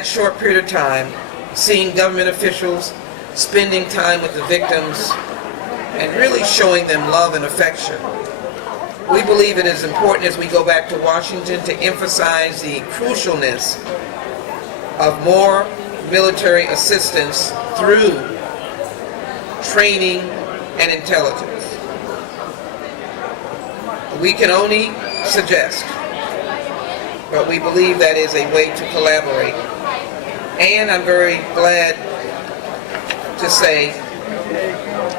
that short period of time, seeing government officials, spending time with the victims, and really showing them love and affection. We believe it is important as we go back to Washington to emphasize the crucialness of more military assistance through training and intelligence. We can only suggest, but we believe that is a way to collaborate. And I'm very glad to say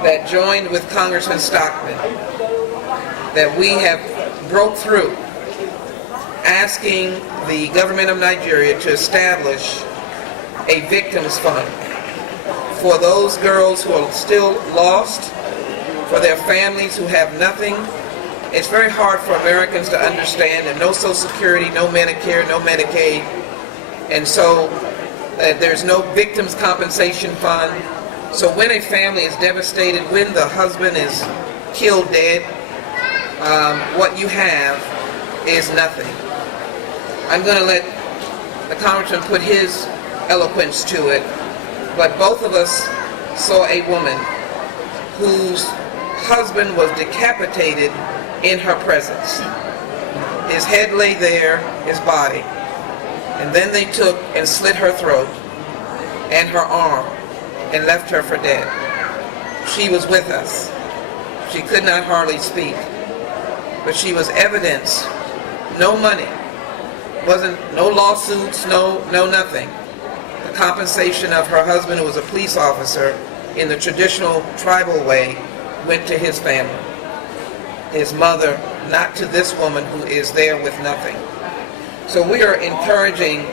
that joined with Congressman Stockman, that we have broke through asking the government of Nigeria to establish a victims fund for those girls who are still lost, for their families who have nothing. It's very hard for Americans to understand that no Social Security, no Medicare, no Medicaid, and so there's no victims compensation fund. So when a family is devastated, when the husband is killed dead, what you have is nothing. I'm going to let the congressman put his eloquence to it, but both of us saw a woman whose husband was decapitated in her presence. His head lay there, his body, and then they took and slit her throat and her arm and left her for dead. She was with us. She could not hardly speak, but she was evidence. No money, wasn't no lawsuits, no nothing. The compensation of her husband, who was a police officer in the traditional tribal way, went to his family. His mother, not to this woman who is there with nothing. So we are encouraging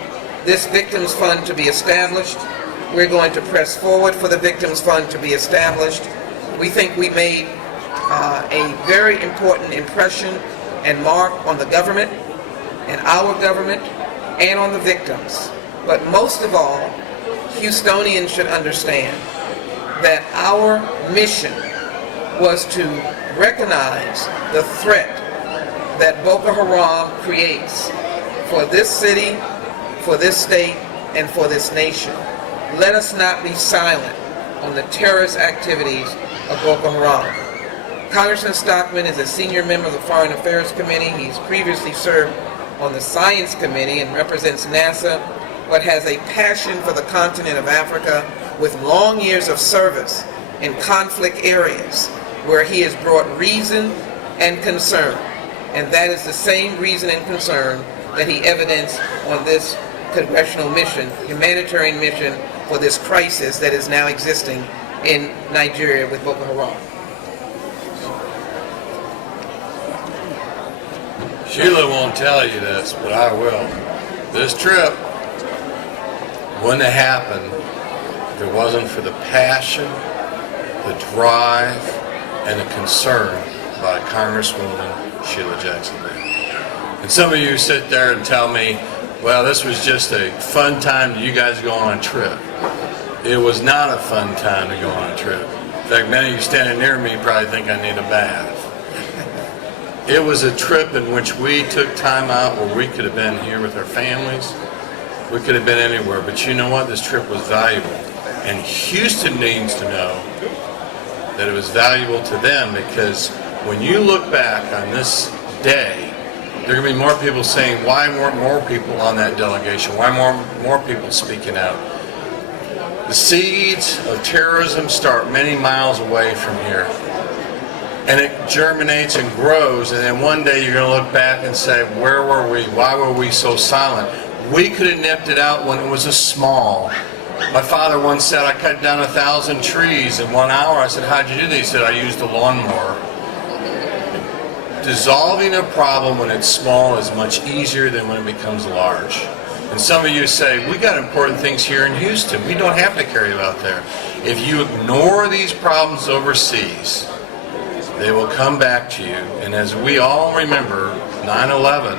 this Victims Fund to be established. We're going to press forward for the Victims Fund to be established. We think we made a very important impression and mark on the government and our government and on the victims. But most of all, Houstonians should understand that our mission was to recognize the threat that Boko Haram creates for this city, for this state, and for this nation. Let us not be silent on the terrorist activities of Boko Haram. Congressman Stockman is a senior member of the Foreign Affairs Committee. He's previously served on the Science Committee and represents NASA, but has a passion for the continent of Africa with long years of service in conflict areas where he has brought reason and concern. And that is the same reason and concern that he evidenced on this congressional mission, humanitarian mission for this crisis that is now existing in Nigeria with Boko Haram. Sheila won't tell you this, but I will. This trip wouldn't have happened if it wasn't for the passion, the drive, and the concern by Congresswoman Sheila Jackson. And some of you sit there and tell me, well, this was just a fun time to you guys to go on a trip. It was not a fun time to go on a trip. In fact, many of you standing near me probably think I need a bath. It was a trip in which we took time out where we could have been here with our families. We could have been anywhere, but you know what? This trip was valuable. And Houston needs to know that it was valuable to them, because when you look back on this day, there are going to be more people saying, why weren't more people on that delegation? Why more people speaking out? The seeds of terrorism start many miles away from here. And it germinates and grows, and then one day you're going to look back and say, where were we? Why were we so silent? We could have nipped it out when it was a small. My father once said, I cut down 1,000 trees in 1 hour. I said, how'd you do that? He said, I used a lawnmower. Dissolving a problem when it's small is much easier than when it becomes large. And some of you say, we got important things here in Houston. We don't have to carry it out there. If you ignore these problems overseas, they will come back to you. And as we all remember 9/11,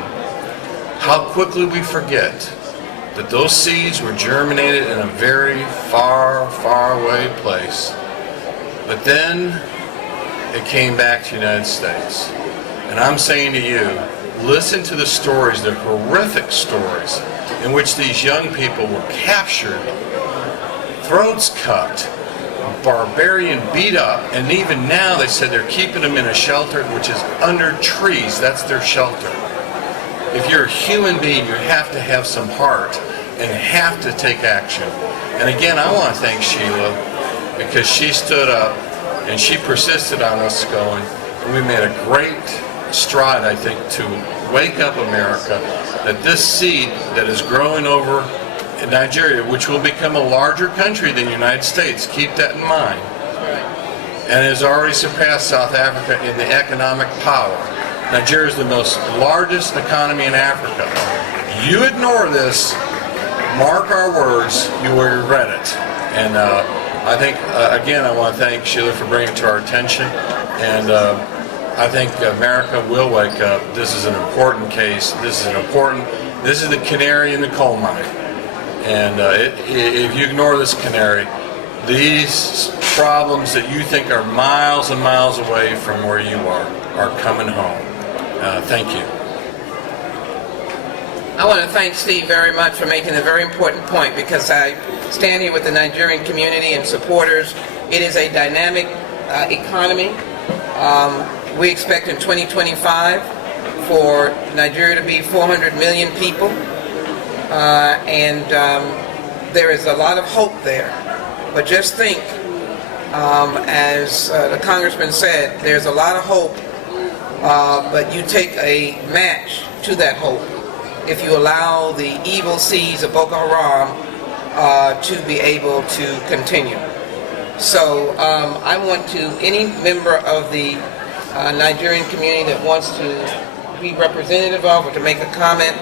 how quickly we forget that those seeds were germinated in a very far, far away place. But then it came back to the United States. And I'm saying to you, listen to the stories, the horrific stories, in which these young people were captured, throats cut, barbarian beat up, and even now they said they're keeping them in a shelter which is under trees. That's their shelter. If you're a human being, you have to have some heart and have to take action. And again, I want to thank Sheila, because she stood up and she persisted on us going, and we made a great stride, I think, to wake up America that this seed that is growing over in Nigeria, which will become a larger country than the United States, keep that in mind, and has already surpassed South Africa in the economic power. Nigeria is the most largest economy in Africa. You ignore this, mark our words, you will regret it. And I think, again, I want to thank Sheila for bringing it to our attention, and I think America will wake up. This is an important case. This is the canary in the coal mine. And if you ignore this canary, these problems that you think are miles and miles away from where you are coming home. Thank you. I want to thank Steve very much for making a very important point, because I stand here with the Nigerian community and supporters. It is a dynamic economy. We expect in 2025 for Nigeria to be 400 million people, and there is a lot of hope there. But just think, as the Congressman said, there's a lot of hope, but you take a match to that hope if you allow the evil seeds of Boko Haram to be able to continue. So I want to, any member of the Nigerian community that wants to be representative of or to make a comment,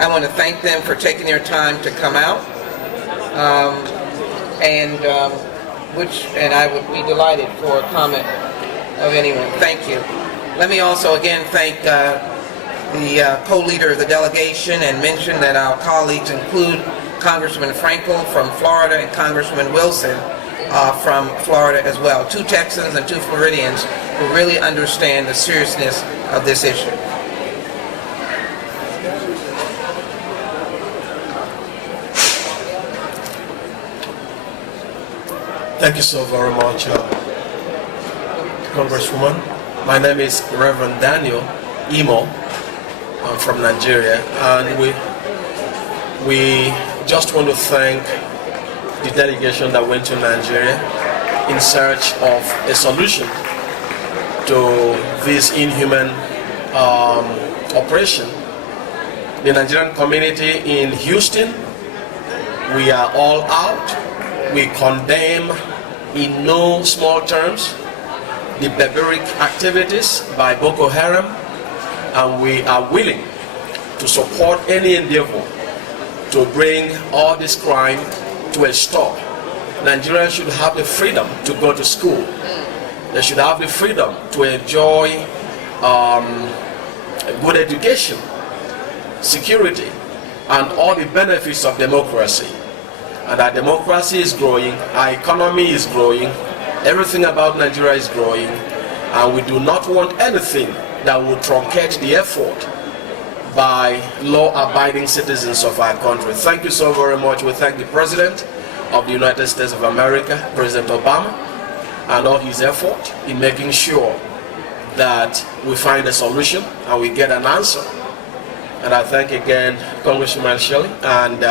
I want to thank them for taking their time to come out, and I would be delighted for a comment of anyone. Thank you. Let me also again thank the co-leader of the delegation, and mention that our colleagues include Congressman Frankel from Florida and Congressman Wilson from Florida as well. 2 Texans and 2 Floridians who really understand the seriousness of this issue. Thank you so very much, Congresswoman. My name is Reverend Daniel Imo. I'm from Nigeria, and we just want to thank the delegation that went to Nigeria in search of a solution to this inhuman operation. The Nigerian community in Houston, we are all out. We condemn in no small terms the barbaric activities by Boko Haram, and we are willing to support any endeavor to bring all this crime to a stop. Nigerians should have the freedom to go to school. They should have the freedom to enjoy a good education, security, and all the benefits of democracy. And our democracy is growing, our economy is growing, everything about Nigeria is growing, and we do not want anything that will truncate the effort by law-abiding citizens of our country. Thank you so very much. We thank the President of the United States of America, President Obama, and all his effort in making sure that we find a solution and we get an answer. And I thank again Congressman Sheila, and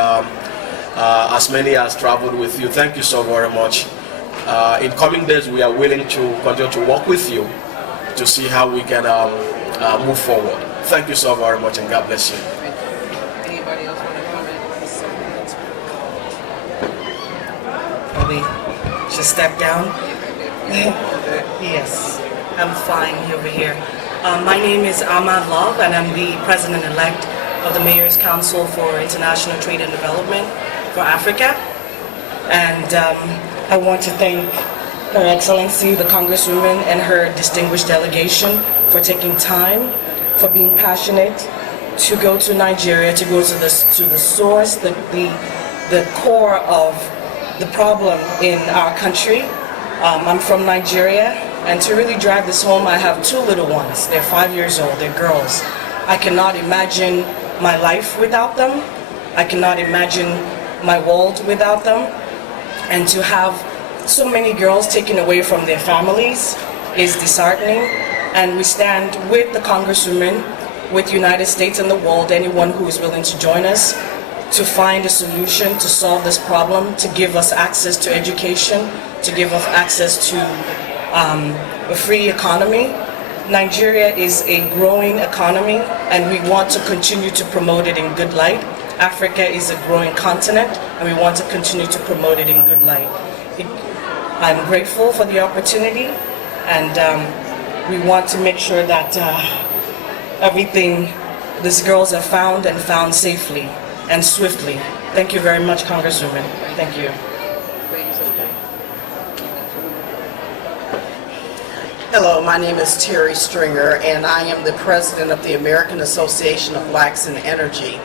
as many as traveled with you. Thank you so very much. In coming days, we are willing to continue to work with you to see how we can move forward. Thank you so very much, and God bless you. Anybody else want to comment? Probably should step down. Yes, I'm fine over here. My name is Ahmad Love, and I'm the President-elect of the Mayor's Council for International Trade and Development for Africa. And I want to thank Her Excellency, the Congresswoman, and her distinguished delegation for taking time, for being passionate to go to Nigeria, to go to the source, the core of the problem in our country. I'm from Nigeria, and to really drive this home, I have 2 little ones. They're 5 years old, they're girls. I cannot imagine my life without them. I cannot imagine my world without them. And to have so many girls taken away from their families is disheartening. And we stand with the Congresswomen, with the United States and the world, anyone who is willing to join us, to find a solution to solve this problem, to give us access to education, to give us access to a free economy. Nigeria is a growing economy, and we want to continue to promote it in good light. Africa is a growing continent, and we want to continue to promote it in good light. I'm grateful for the opportunity, and we want to make sure that everything, these girls are found and found safely and swiftly. Thank you very much, Congresswoman. Thank you. Hello, my name is Terry Stringer, and I am the president of the American Association of Blacks in Energy.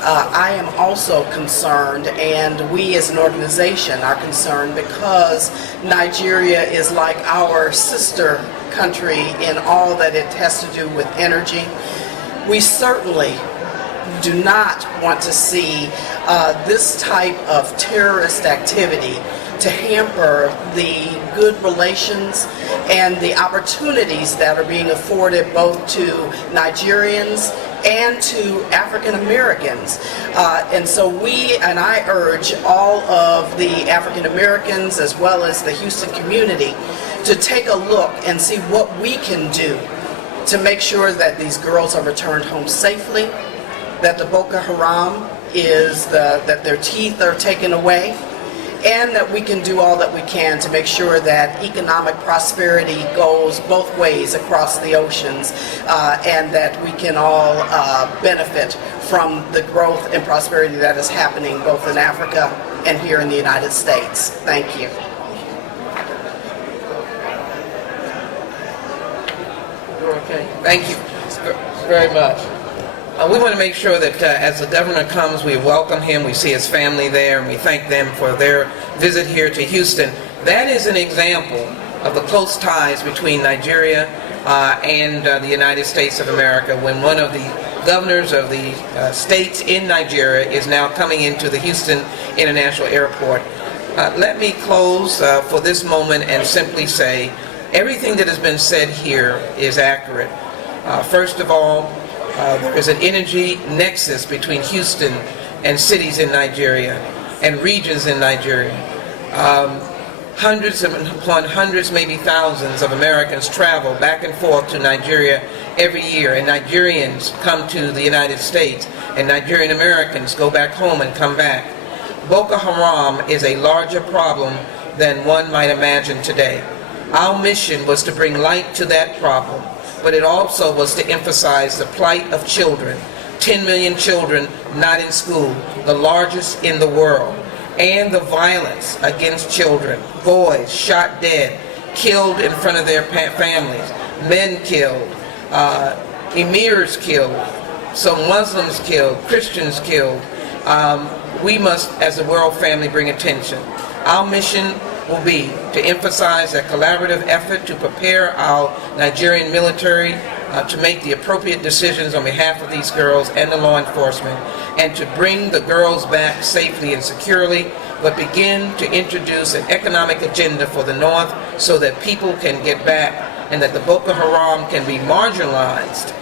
I am also concerned, and we as an organization are concerned, because Nigeria is like our sister country in all that it has to do with energy. We certainly do not want to see this type of terrorist activity to hamper the good relations and the opportunities that are being afforded both to Nigerians and to African Americans. And so I urge all of the African Americans as well as the Houston community to take a look and see what we can do to make sure that these girls are returned home safely, that the Boko Haram that their teeth are taken away, and that we can do all that we can to make sure that economic prosperity goes both ways across the oceans, and that we can all benefit from the growth and prosperity that is happening both in Africa and here in the United States. Thank you. Okay, thank you very much. We want to make sure that as the governor comes, we welcome him, we see his family there, and we thank them for their visit here to Houston. That is an example of the close ties between Nigeria and the United States of America, when one of the governors of the states in Nigeria is now coming into the Houston International Airport. Let me close for this moment and simply say everything that has been said here is accurate. First of all, there is an energy nexus between Houston and cities in Nigeria and regions in Nigeria. Hundreds upon hundreds, maybe thousands of Americans travel back and forth to Nigeria every year, and Nigerians come to the United States, and Nigerian Americans go back home and come back. Boko Haram is a larger problem than one might imagine today. Our mission was to bring light to that problem, but it also was to emphasize the plight of children. 10 million children not in school, the largest in the world, and the violence against children. Boys shot dead, killed in front of their families, men killed, emirs killed, some Muslims killed, Christians killed. We must, as a world family, bring attention. Our mission will be to emphasize a collaborative effort to prepare our Nigerian military to make the appropriate decisions on behalf of these girls and the law enforcement, and to bring the girls back safely and securely, but begin to introduce an economic agenda for the North so that people can get back and that the Boko Haram can be marginalized